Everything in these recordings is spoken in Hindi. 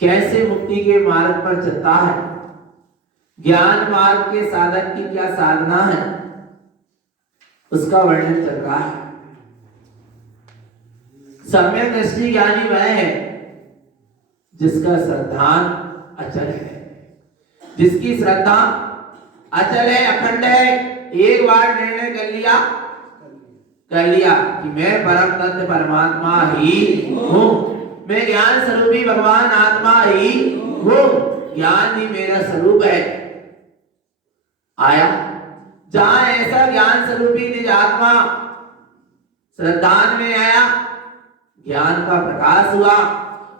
कैसे मुक्ति के मार्ग पर चलता है, ज्ञान मार्ग के साधन की क्या साधना है, उसका वर्णन चल रहा है। सम्यक दृष्टि ज्ञानी वह है जिसका श्रद्धान अचल है, जिसकी श्रद्धा अचल है, अखंड है। एक बार निर्णय कर लिया कि मैं परम तत्व परमात्मा ही हूँ, मैं ज्ञान स्वरूपी भगवान आत्मा ही हूँ, ज्ञान ही मेरा स्वरूप है। आया जहां ऐसा ज्ञान स्वरूपी निज आत्मा श्रद्धान में आया, ज्ञान का प्रकाश हुआ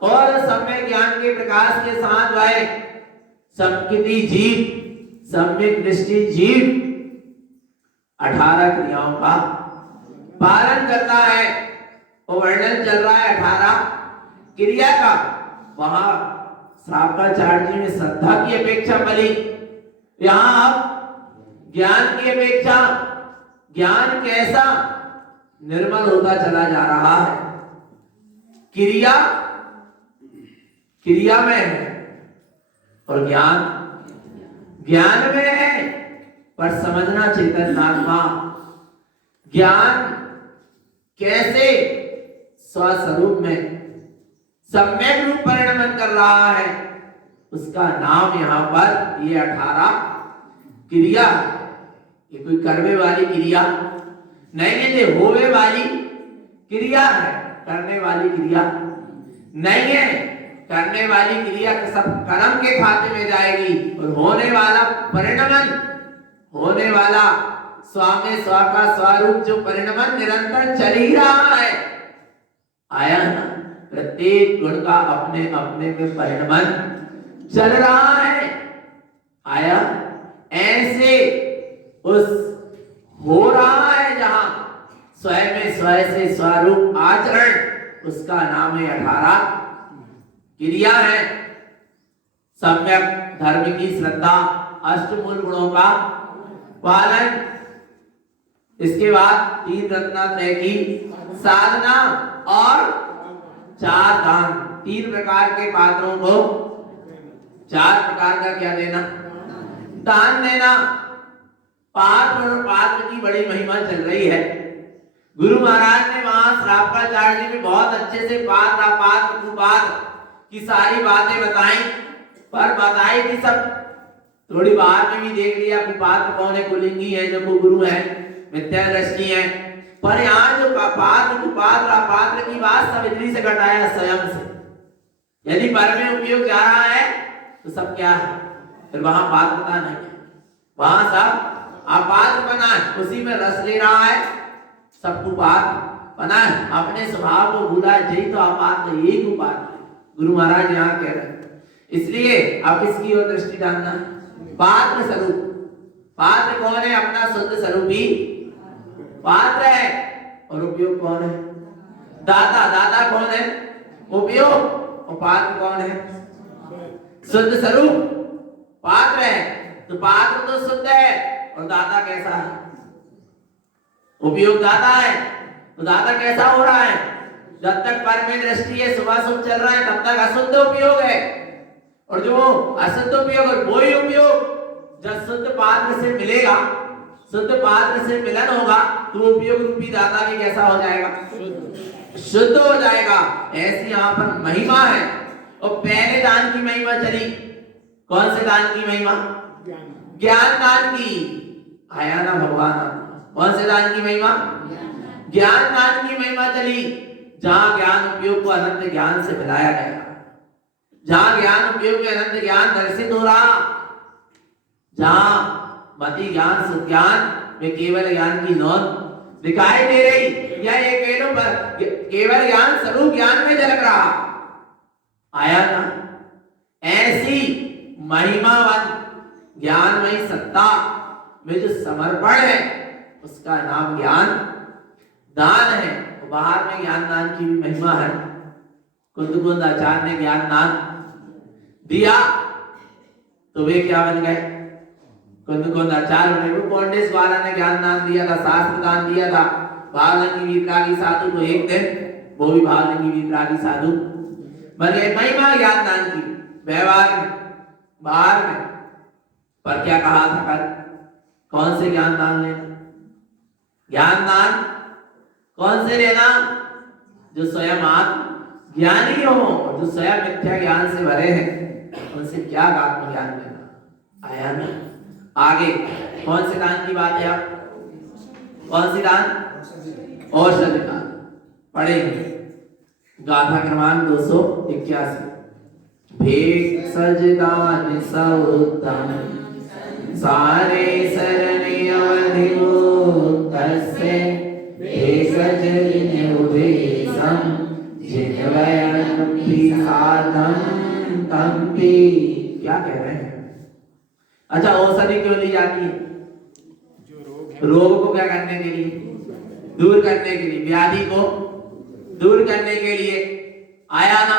और सम्यक ज्ञान के प्रकाश के साथ वह संकिति जीव, सम्यक दृष्टि जीव 18 क्रियाओं का पालन करता है। और वर्णन चल रहा है 18 क्रिया का। वहां श्रावकाचार्य जी में श्रद्धा की अपेक्षा बली, यहां अब ज्ञान की अपेक्षा, ज्ञान कैसा निर्मल होता चला जा रहा है। क्रिया में है और ज्ञान में है, पर समझना चेतन आत्मा ज्ञान कैसे स्वस्वरूप में सम्यक रूप परिणमन कर रहा है, उसका नाम यहां पर ये 18 क्रिया। ये कोई करने वाली क्रिया नहीं है, ये होवे वाली क्रिया है, करने वाली क्रिया नहीं है। करने वाली क्रिया सब कर्म के खाते में जाएगी और होने वाला परिणमन, होने वाला स्वामी स्व का स्वरूप जो परिणमन निरंतर चल ही रहा है। आया ना, प्रत्येक गुण का अपने अपने में परिणमन चल रहा है। आया ऐसे उस हो रहा है जहां स्वयं में स्वयं से स्वरूप आचरण, उसका नाम है 18 क्रिया है। सम्यक धर्म की श्रद्धा, अष्टमूल गुणों का पालन, इसके बाद 3 रत्नात्रय की साधना और 4 दान। 3 प्रकार के पात्रों को 4 प्रकार का क्या देना, दान देना। पात्र और पात्र की बड़ी महिमा चल रही है। गुरु महाराज ने वहां श्रावकाचार्य जी में बहुत अच्छे से पात्र अपात्र कुपात्र की सारी बातें बताई, पर बताई थी सब थोड़ी बाहर में भी देख लिया। कुपात्र कौन है, कुलिंगी है, जो गुरु है, मिथ्या दृष्टि है। पर यहाँ जो पात्र कुपात्र अपात्र की बात सब इंद्री से घटाया स्वयं से। यदि पर में उपयोग जा रहा है तो सब क्या है, फिर वहां पात्रता नहीं है, वहां सब अपात्रपना है, उसी में रस ले रहा है, सब कुपात्रपना है, अपने स्वभाव को भूला है, यही तो अपात्र, यही कुपात्र है। गुरु महाराज यहाँ कह रहे हैं। इसलिए अब किसकी ओर दृष्टि डालना है? पात्र स्वरूप। पात्र कौन है? अपना शुद्ध स्वरूप ही पात्र है। और उपयोग कौन है? दाता। दाता कौन है? उपयोग। और पात्र कौन है? शुद्ध स्वरूप पात्र है। तो पात्र तो शुद्ध है और दाता कैसा है? उपयोग दाता है। तो दाता कैसा हो रहा है? जब तक पर में दृष्टि है, शुभ शुभ चल रहा है, तब तक अशुद्ध उपयोग है। और जो अशुद्ध उपयोग और वही उपयोग जब शुद्ध पात्र से मिलेगा, शुद्ध पात्र से मिलन होगा, तो उपयोग रूपी दाता भी कैसा हो जाएगा? शुद्ध हो जाएगा। ऐसी यहाँ पर महिमा है। और पहले दान की महिमा चली, कौन से दान की महिमा? ज्ञान दान की। आया ना भगवान? कौन से दान की महिमा? ज्ञान दान की महिमा चली, जहां ज्ञान उपयोग को अनंत ज्ञान से मिलाया गया, जहां ज्ञान उपयोग के अनंत ज्ञान दर्शित हो रहा, जहां मति ज्ञान सुज्ञान में केवल ज्ञान की नोट दिखाई दे रही, या ये केवल पर केवल ज्ञान स्वरूप ज्ञान में झलक रहा। आया ना? ऐसी महिमावन ज्ञानमयी सत्ता में जो समर्पण है, उसका नाम ज्ञान दान है। बाहर में ज्ञान दान की भी महिमा है। कुंद कुंद आचार्य ने ज्ञान दान दिया तो वे क्या बन गए? कुंद कुंद आचार्य ने, वो कौंडिन्य वाला ने ज्ञान दान दिया था, शास्त्र दान दिया था। भावलंगी वितरागी साधु को एक दिन, वो भी भावलंगी वितरागी साधु बन गए। महिमा ज्ञान दान की व्यवहार में, बाहर में। पर क्या कहा था कल? कौन से ज्ञान दान लेना? ज्ञान दान कौन से लेना? जो स्वयं आत्म ज्ञानी हो और जो स्वयं मिथ्या ज्ञान से भरे हैं, उनसे क्या आत्म ज्ञान लेना। आया ना? आगे कौन से दान की बात है? आप कौन सी दान? औषधि दान पढ़ेंगे। गाथा क्रमांक 281। भेषज दान सउत्तम सारे सरणी अवधि तस्य भेषज विनिर्वेशम जिन्वयंपि साधम तंपि। क्या कह रहे हैं? अच्छा, औषधि क्यों ली जाती है? रोग को क्या करने के लिए? दूर करने के लिए, व्याधि को दूर करने के लिए। आया ना?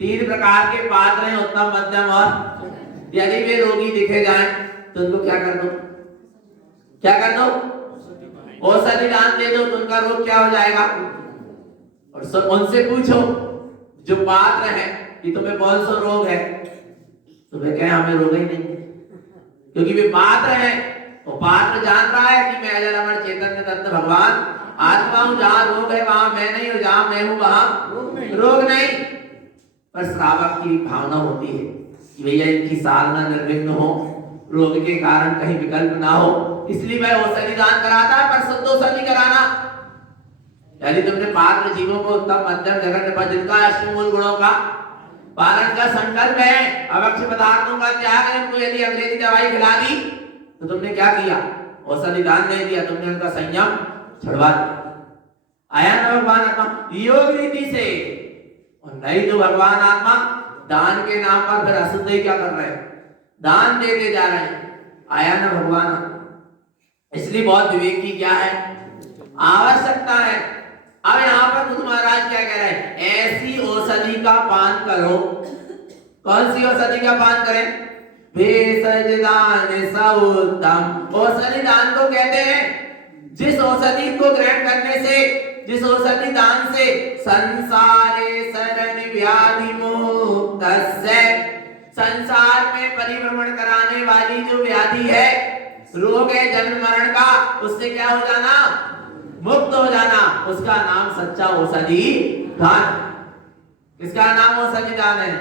3 प्रकार के पात्र हैं, उत्तम मध्यम और। यदि वे रोगी दिखे जाएं तो उनको क्या कर दो? क्या कर दो? औषधि दान दे दो, तो उनका रोग क्या हो जाएगा? और सब उनसे पूछो जो पात्र है कि तुम्हें कौन सा रोग है, तो वे कहें हमें रोग ही नहीं, क्योंकि वे पात्र है। वो पात्र जान रहा है कि मैं अजर अमर चैतन्य तत्व भगवान आत्मा हूं, जहां रोग है वहां मैं नहीं हूं, जहां मैं हूं वहां रोग नहीं। पर श्रावक की भावना होती है कि भैया इनकी साधना निर्विघ्न हो, रोग के कारण कहीं विकल्प ना हो, इसलिए मैं औषधि दान कराता है। पर शुद्ध औषधि कराना, यदि तुमने पात्र जीवों को उत्तम मध्यम जगत पर जिनका अष्टमूल गुणों का पालन का संकल्प है, अवक्ष पदार्थों का त्याग है, उनको यदि अंग्रेजी दवाई खिला दी तो तुमने क्या किया? औषधि दान नहीं दिया, तुमने उनका संयम छुड़वा दिया। आया ना भगवान आत्मा योग रीति से। और नहीं तो भगवान आत्मा दान के नाम पर फिर अशुद्ध ही क्या कर रहे हैं? दान देते जा रहे हैं। आया ना भगवान? इसलिए बहुत विवेक की क्या है? आवश्यकता है। अब यहाँ पर बुद्ध महाराज क्या कह रहे हैं? ऐसी औषधि का पान करो। कौन सी औषधि का पान करें? भेषज दान सउत्तम। औषधि दान को कहते हैं जिस औषधि को ग्रहण करने से, जिस औषधि दान से संसारे शरण व्याधि मुक्तस्य, संसार में परिभ्रमण कराने वाली जो व्याधि है, रोग है जन्म मरण का, उससे क्या हो जाना? मुक्त हो जाना। उसका नाम सच्चा औषधि दान। इसका नाम औषधि दान है,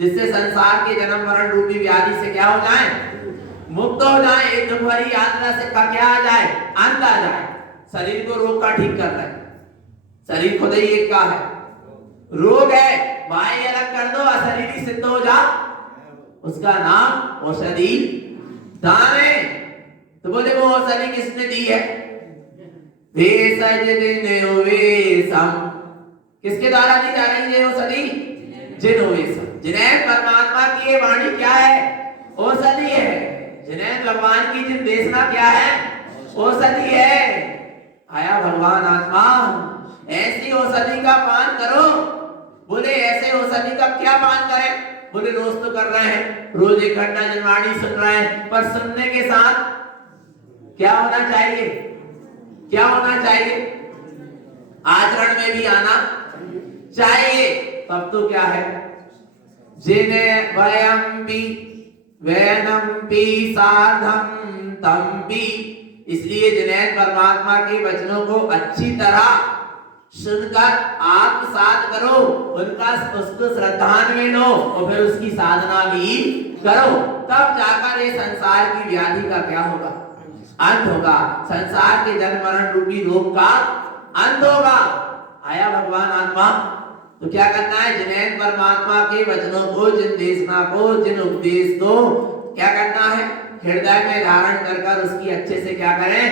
जिससे संसार के जन्म मरण रूपी व्याधि से क्या हो जाए? मुक्त हो जाए, एक दुख भरी यात्रा से का क्या आ जाए, अंत आ जाए। शरीर को रोग का ठीक करता है, शरीर खुद ही एक का है, रोग है, वायु अलग कर दो, अशरीरी सिद्ध हो जा, उसका नाम औषधि दान है। तो बोले वो औषधि किसने दी है? भेषज जिन वेशम, किसके द्वारा दी जा रही है औषधि? जिन वेशम। जिनैन परमात्मा की ये वाणी क्या है? औषधि है। जिनैन भगवान की जिन देशना क्या है? औषधि है। आया भगवान आत्मा, ऐसी औषधि का पान करो। बोले ऐसे औषधि का क्या पान करें? बोले रोज तो कर रहे हैं, रोज 1 घंटा जनवाणी सुन रहे हैं, पर सुनने के साथ क्या होना चाहिए? क्या होना चाहिए? आचरण में भी आना चाहिए। तब तो क्या है? जिने वयम्पि वैनम्पि साधम तम्पि, इसलिए जिन्हें परमात्मा के वचनों को अच्छी तरह सुनकर आत्मसात करो, उनका उसको श्रद्धान्वित लो और फिर उसकी साधना भी करो, तब जाकर ये संसार की व्याधि का क्या होगा? अंत होगा। संसार के जन्म मरण रूपी रोग का अंत होगा। आया भगवान आत्मा। तो क्या करना है? जिन्हें परमात्मा के वचनों को, जिन देशना को, जिन उपदेश को क्या करना है? हृदय में धारण कर उसकी अच्छे से क्या करें?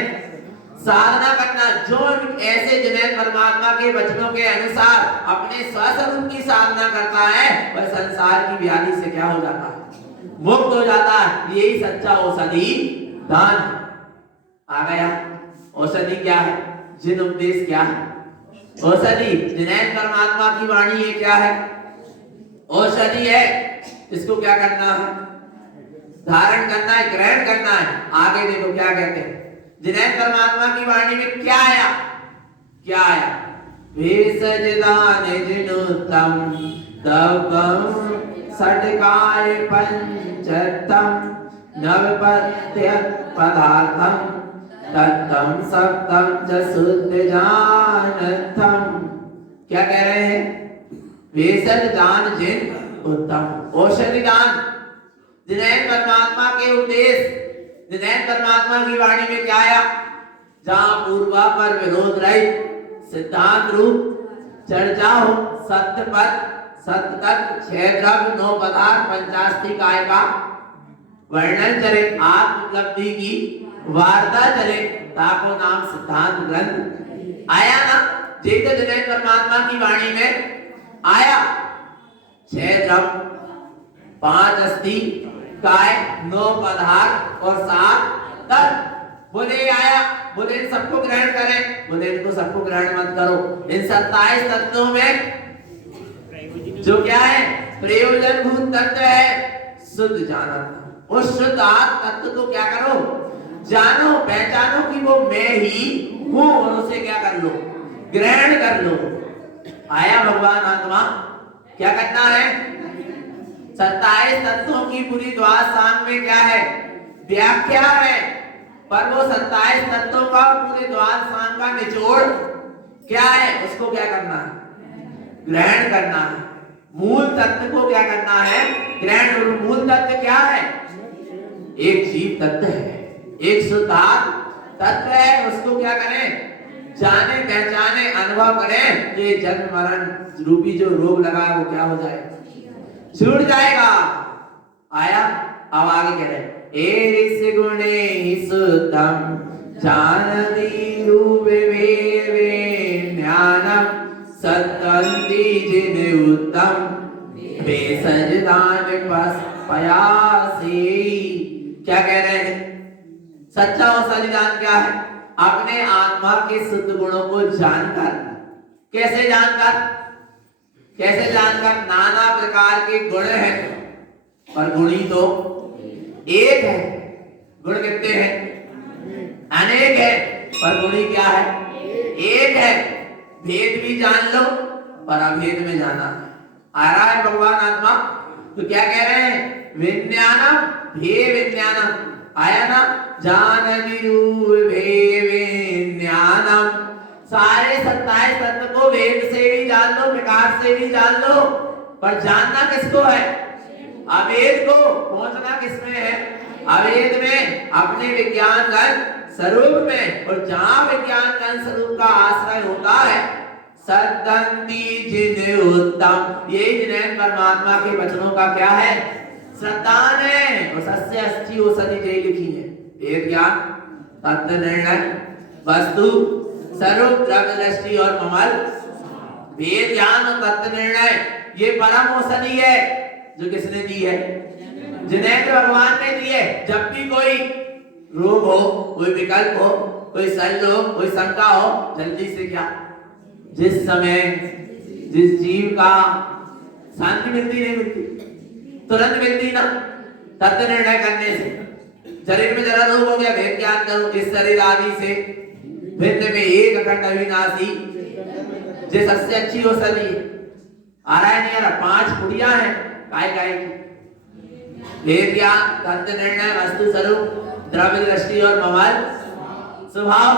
साधना करना। जो ऐसे जिन्हें परमात्मा के वचनों के अनुसार अपने स्वस्वरूप की साधना करता है, वह संसार की व्याधि से क्या हो जाता है? मुक्त हो जाता है। यही सच्चा औषधि दान आ गया। औषधि क्या है? जिन उपदेश क्या है? औषधि जिन्हें परमात्मा की वाणी ये क्या है? औषधि है। इसको क्या करना है? धारण करना है, ग्रहण करना है। आगे देखो क्या कहते हैं। जिन्हें परमात्मा की वाणी में क्या आया? क्या आया? भेषज दान जिनोत्तम तवं षट्काय पंचतम नवपत्य पदार्थम तत्तम सप्तम च शुद्ध जानथम। क्या कह रहे हैं? भेषज दान जिन उत्तम, औषधि दान। जिन्हें परमात्मा के उपदेश, जिन्हें परमात्मा की वाणी में क्या आया? जहां पूर्वा पर विरोध रहित सिद्धांत रूप चर्चा हो, सत्य पद, सत्य तत्व, 6 द्रव्य, 9 पदार्थ, 85 काय का वर्णन चले, आत्म उपलब्धि की वार्ता चले, ताको नाम सिद्धांत ग्रंथ आया ना। जैसे जिन्हें परमात्मा की वाणी में आया 6 द्रव्य, 5 अस्थि काय, 9 पदार्थ और 7 तत्व। बोले आया, बोले इन सबको ग्रहण करें। बोले इनको सबको ग्रहण मत करो। इन 27 तत्वों में जो क्या है? प्रयोजन भूत तत्व है शुद्ध जानना। उस शुद्ध आत्म तत्व को क्या करो? जानो, पहचानो कि वो मैं ही हूं और उसे क्या कर लो? ग्रहण कर लो। आया भगवान आत्मा। क्या करना है? 27 तत्वों की पूरी द्वार सांग में क्या है? व्याख्या है, पर वो 27 तत्वों का पूरे द्वार सांग का निचोड़ क्या है? उसको क्या करना है? ग्रहण करना है। मूल तत्व को क्या करना है? ग्रहण। और मूल तत्व क्या है? एक जीव तत्व है, एक शुद्ध तत्व है। उसको क्या करें? जाने, पहचाने, अनुभव करें। ये जन्म मरण रूपी जो रोग लगा है वो क्या हो जाएगा? छूट जाएगा। आया। अब आगे कह रहे एरिस गुणे ही सुतम जानती रूपे वे ज्ञानम सत्तंती जिन उत्तम भेषज दान पयासी। क्या कह रहे हैं? सच्चा औषधि दान क्या है? अपने आत्मा के शुद्ध गुणों को जानकर। कैसे जानकर? कैसे जानकर? नाना प्रकार के गुण हैं, पर गुणी तो एक है। गुण कितने हैं? अनेक है, पर गुणी क्या है? एक है। भेद भी जान लो, पर अभेद में जाना आ रहा है भगवान आत्मा। तो क्या कह रहे हैं? विज्ञानम भे विज्ञानम आया ना। जान भे विज्ञानम। सारे 27 तत्व को वेद से भी जान लो, प्रकाश से भी जान लो, पर जानना किसको है? अवेद को। पहुंचना किसमें है? अवेद में, अपने विज्ञान घन स्वरूप में। और जहां विज्ञान घन स्वरूप का आश्रय होता है, सतंती जिन उत्तम, ये जिन परमात्मा के वचनों का क्या है? श्रद्धान है। और सस्य अस्ची औषधि जय लिखी है। वेद ज्ञान, तत्व निर्णय, वस्तु स्वरूप, द्रव्य दृष्टि और ममल। वेद ज्ञान और तत्व निर्णय ये परम औषधि है जो किसने दी है? जिनेंद्र भगवान ने दी है। जब भी कोई रोग हो, कोई विकल्प हो, कोई संयोग, कोई शंका हो, जल्दी से क्या, जिस समय जिस जीव का शांति मिलती नहीं मिलती, तुरंत मिलती ना तत्व निर्णय करने से। शरीर में जरा रोग हो गया, वेद ज्ञान करो, इस शरीर आदि से भिन्न में एक अखंड अविनाशी जे सबसे अच्छी औषधि है। आ रहा है नहीं आ रहा? 5 कुड़ियां हैं काय काय की। वेद ज्ञान, तत्व निर्णय, वस्तु स्वरूप, द्रव्य दृष्टि और ममल स्वभाव।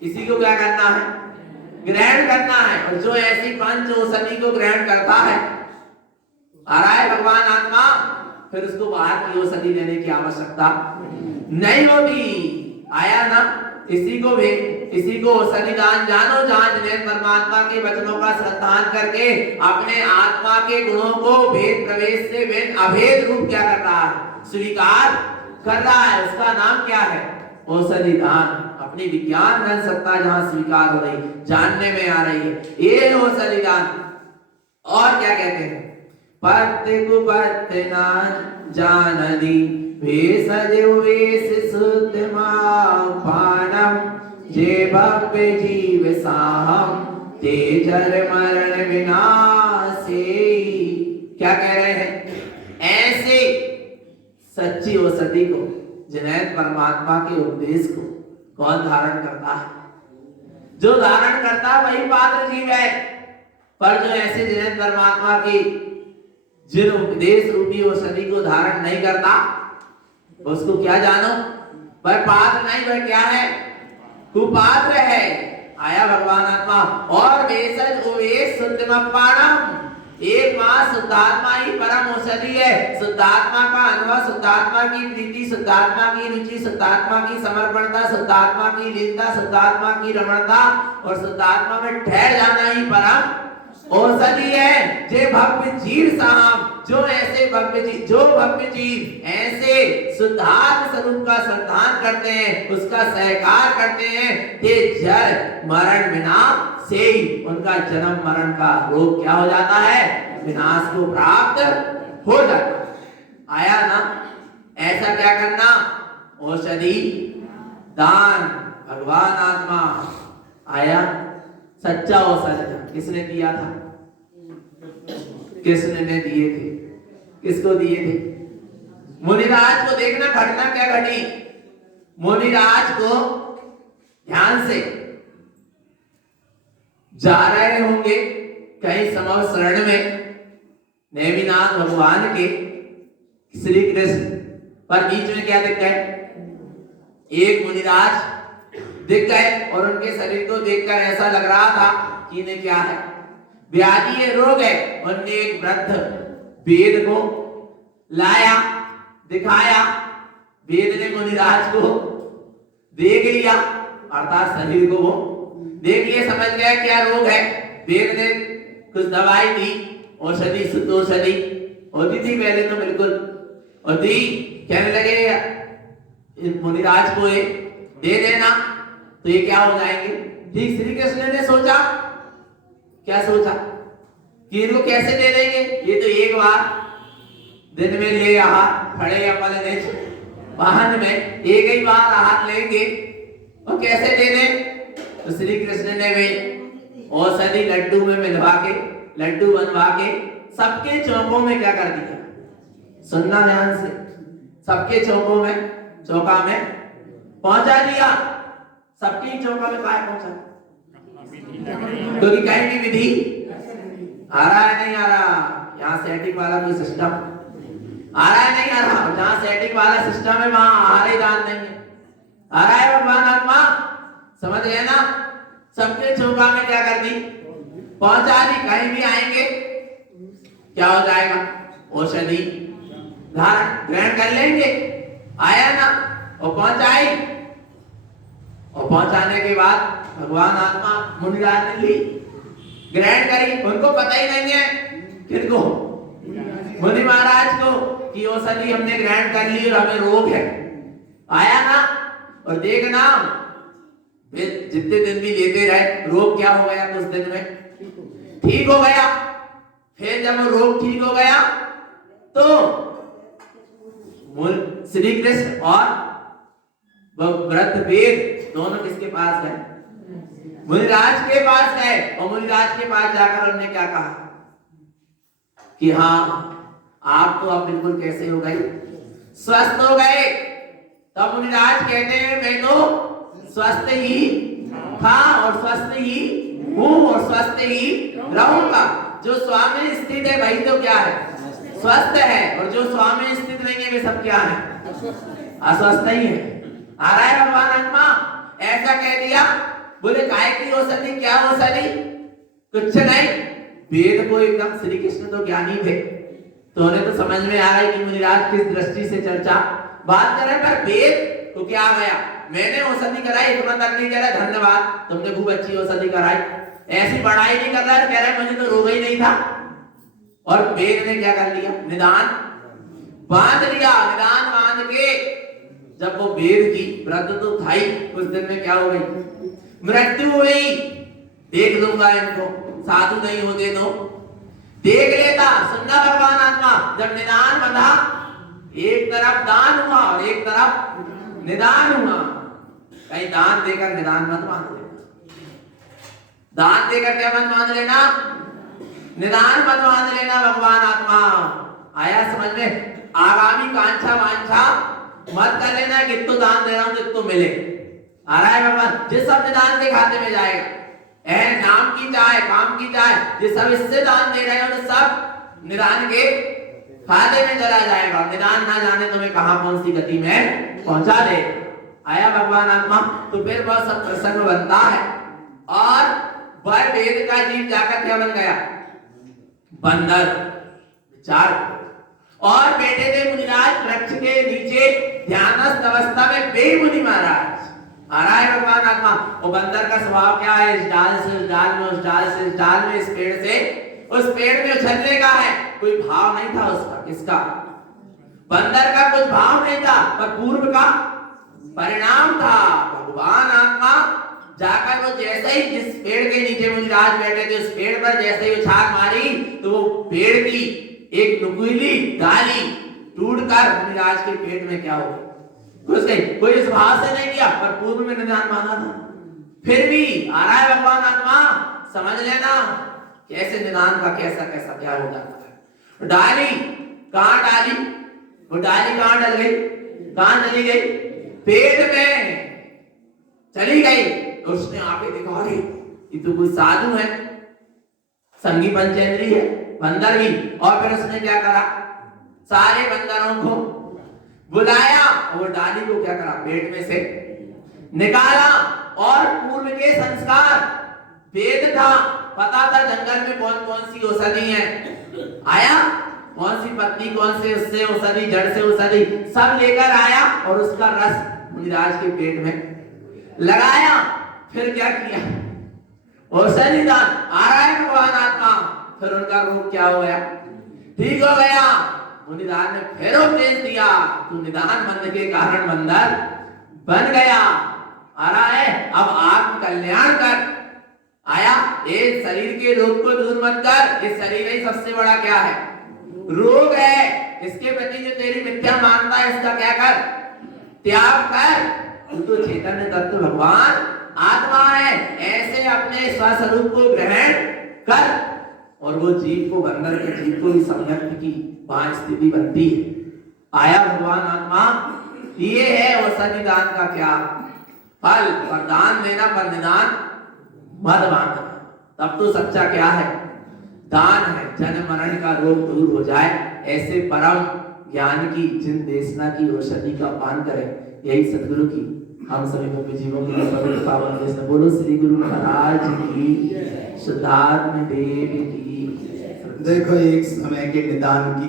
इसी को क्या करना है? ग्रहण करना है। और जो ऐसी पंच औषधि को ग्रहण करता है, आ रहा है भगवान आत्मा, फिर उसको बाहर की औषधि लेने की आवश्यकता नहीं होती। आया ना? इसी को औषधि दान जानो, जहां जिन्हें परमात्मा के वचनों का श्रद्धान करके अपने आत्मा के गुणों को भेद प्रवेश से भेद अभेद रूप क्या कर रहा है? स्वीकार कर रहा है। उसका नाम क्या है? औषधि दान। अपनी विज्ञान घन सत्ता जहां स्वीकार हो रही, जानने में आ रही है, ये औषधि दान। और क्या कहते हैं? पत्ते कुपत्ते ना जानदी, भेषज वेश शुद्ध पानम, जे भव्य जीव साहम, ते जर मरण विनाशे। क्या कह रहे हैं? ऐसे सच्ची औषधि को, जिनेंद्र परमात्मा के उपदेश को कौन धारण करता है? जो धारण करता है वही पात्र जीव है। पर जो ऐसे जिनेंद्र परमात्मा की जिन उपदेश रूपी औषधि को धारण नहीं करता, उसको क्या जानो? वह पात्र नहीं, वह क्या है? कुपात्र है। आया भगवान आत्मा। और भेषज उवेश शुद्धमपाणम, एक मां शुद्धात्मा ही परम औषधि है। शुद्धात्मा का अनुभव, शुद्धात्मा की प्रीति, शुद्धात्मा की रुचि, शुद्धात्मा की समर्पणता, शुद्धात्मा की लीनता, शुद्धात्मा की रमणता और शुद्धात्मा में ठहर जाना ही परम औषधि है। जे भव्य जीव साहब, जो ऐसे भव्य जीव ऐसे शुद्धात्म स्वरूप का श्रद्धान करते हैं, उसका सहकार करते हैं, ते जर मरण बिना से ही उनका जन्म मरण का रोग क्या हो जाता है? विनाश को प्राप्त हो जाता है। आया ना? ऐसा क्या करना? औषधि दान। भगवान आत्मा आया, सच्चा औषधि किसने दिया था? कृष्ण ने दिए थे। किसको दिए थे? मुनिराज को। देखना घटना क्या घटी। मुनिराज को ध्यान से जा रहे होंगे कहीं समव शरण में, नेमिनाथ भगवान के श्री कृष्ण, पर बीच में क्या दिख गए? एक मुनिराज दिख गए और उनके शरीर को देखकर ऐसा लग रहा था कि इन्हें क्या है? व्याधि है, रोग है। उन्होंने एक वृद्ध वेद को लाया, दिखाया। वेद ने मुनिराज को देख लिया, अर्थात शरीर को वो देख लिया, समझ गया क्या रोग है। वेद ने कुछ दवाई दी, औषधि, शुद्ध औषधि होती थी पहले तो बिल्कुल, और दी। कहने लगे मुनिराज को ये दे देना तो ये क्या हो जाएंगे? ठीक श्री कृष्ण ने सोचा, क्या सोचा कि इनको कैसे दे देंगे? ये तो एक बार दिन में ले आहार, खड़े अपने वाहन में एक ही बार आहार लेंगे, और कैसे दे दें? तो श्री कृष्ण ने वे औषधि लड्डू में मिलवा के, लड्डू बनवा के सबके चौकों में क्या कर दिया? सुनना ध्यान से। सबके चौकों में, चौका में पहुंचा दिया। सबकी चौका में कहाँ पहुंचा? क्योंकि कहीं भी विधि आ रहा है नहीं आ रहा, यहाँ सेटिंग वाला कोई सिस्टम आ रहा है नहीं आ रहा, और जहाँ सेटिंग वाला सिस्टम है वहां आहार दान नहीं है। आ रहा है भगवान आत्मा, समझ गए ना? सबके चौका में क्या कर दी? पहुंचा दी। कहीं भी आएंगे क्या हो जाएगा? औषधि धारण ग्रहण कर लेंगे। आया ना और पहुंचाई, और पहुंचाने के बाद भगवान आत्मा मुनिराज ने ली, ग्रहण करी। उनको पता ही नहीं है किनको, मुनि महाराज को, कि औषधि हमने ग्रहण कर ली और हमें रोग है। आया ना और देखना जितने दिन भी लेते रहे रोग क्या हो गया, कुछ दिन में ठीक हो गया। फिर जब वो रोग ठीक हो गया तो श्री कृष्ण और व्रत वेद दोनों किसके पास गए, मुनिराज के पास गए। और मुनिराज के पास जाकर उन्होंने क्या कहा कि हाँ आप तो अब बिल्कुल कैसे हो गए, स्वस्थ हो गए। तब मुनिराज कहते हैं मैं तो स्वस्थ ही था और स्वस्थ ही हूँ और स्वस्थ ही रहूंगा। जो स्वामी स्थित है वही तो क्या है, स्वस्थ है, और जो स्वामी स्थित नहीं है वे सब क्या है, अस्वस्थ ही है। आ रहा है भगवान आत्मा, ऐसा कह दिया। बोले काय की औषधि, क्या औषधि, कुछ नहीं। वेद को एकदम, श्री कृष्ण तो ज्ञानी थे तो उन्हें तो समझ में आ रहा है कि मुनिराज किस दृष्टि से चर्चा बात कर रहे, पर वेद को क्या आ गया, मैंने औषधि कराई, इतना तक नहीं कह रहा धन्यवाद तुमने खूब अच्छी औषधि कराई, ऐसी पढ़ाई नहीं कर रहा है, कह रहे मुझे तो रोग ही नहीं था। और वेद ने क्या कर लिया, निदान बांध लिया। निदान बांध के जब वो वेद की व्रत तो था ही, उस दिन में क्या हो गई, मृत्यु हुई। देख लूंगा इनको, साधु नहीं होते तो देख लेता। सुनना भगवान आत्मा, जब निदान बंधा, एक तरफ दान हुआ और एक तरफ निदान हुआ। कहीं दान देकर निदान मत मान लेना, दान देकर क्या मत मान लेना, निदान मत मान लेना। भगवान आत्मा आया समझ में, आगामी कांक्षा वांछा मत कर लेना कि तो दान दे रहा हूं तो मिले। आ रहा है भगवान, जिस सब निदान के खाते में जाएगा, नाम की चाहे काम की चाहे, जिस सब इससे दान दे रहे हो तो सब निदान के खाते में चला जाएगा। निदान ना जाने तुम्हें कहां कौन सी गति में पहुंचा दे। आया भगवान आत्मा, तो फिर वह सब प्रसंग बनता है और वह वेद का जीव जाकर क्या बन गया, बंदर। विचार, और बैठे थे मुनिराज वृक्ष के नीचे ध्यानस्थ अवस्था में वे मुनि महाराज। आ रहा है भगवान आत्मा, वो बंदर का स्वभाव क्या है, इस डाल से उस डाल में, उस डाल से इस डाल में, इस पेड़ से उस पेड़ में उछलने का है। कोई भाव नहीं था उसका, किसका, बंदर का कुछ भाव नहीं था, पर पूर्व का परिणाम था। भगवान आत्मा जाकर वो जैसे ही जिस पेड़ के नीचे मुनिराज बैठे थे उस पेड़ पर जैसे ही उछाल मारी तो वो पेड़ की एक नुकीली डाली टूटकर मुनिराज के पेट में क्या हो घुस गई। कोई इस भाव से नहीं किया, पर पूर्व में निदान माना था। फिर भी आ रहा है भगवान आत्मा, समझ लेना कैसे निदान का कैसा कैसा क्या हो जाता है। डाली कहां डाली, वो डाली कहां डल गई, कहां चली गई, पेट में चली गई। उसने आके देखा, अरे ये तो कोई साधु है, संगी पंचेंद्री है, बंदर भी। और फिर उसने क्या करा, सारे बंदरों को बुलाया और वो डाली को क्या करा, पेट में से निकाला। और पूर्व के संस्कार, वेद था, पता था जंगल में कौन कौन सी औषधि है, आया कौन सी पत्नी कौन से उससे औषधि, जड़ से औषधि, सब लेकर आया और उसका रस मुनिराज के पेट में लगाया। फिर क्या किया, औषधि दान। आ रहा है भगवान आत्मा, फिर उनका रोग क्या हो गया, ठीक हो गया। मुनिराज ने फिर उपदेश दिया, तू निदान बंद के कारण बंदर बन गया। आ रहा है, अब आत्म कल्याण कर। आया, इस शरीर के रोग को दूर मत कर, इस शरीर ही सबसे बड़ा क्या है, रोग है। इसके प्रति जो तेरी मिथ्या मानता है इसका क्या कर, त्याग कर। तू तो चैतन्य तत्व भगवान आत्मा है, ऐसे अपने स्वस्वरूप को ग्रहण कर। और वो जीव को, बंदर के जीव को भी संयम की वहां स्थिति बनती है। आया भगवान आत्मा, ये है औषधि दान का क्या फल। वरदान देना पर निदान मत बांधना, तब तो सच्चा क्या है, दान है। जन्म मरण का रोग दूर हो जाए, ऐसे परम ज्ञान की जिन देशना की औषधि का पान करें, यही सदगुरु की हम सभी को जीवों के लिए पवित्र पावन देश। बोलो श्री गुरु महाराज की, सिद्धार्थ देव की। देखो एक समय के निदान की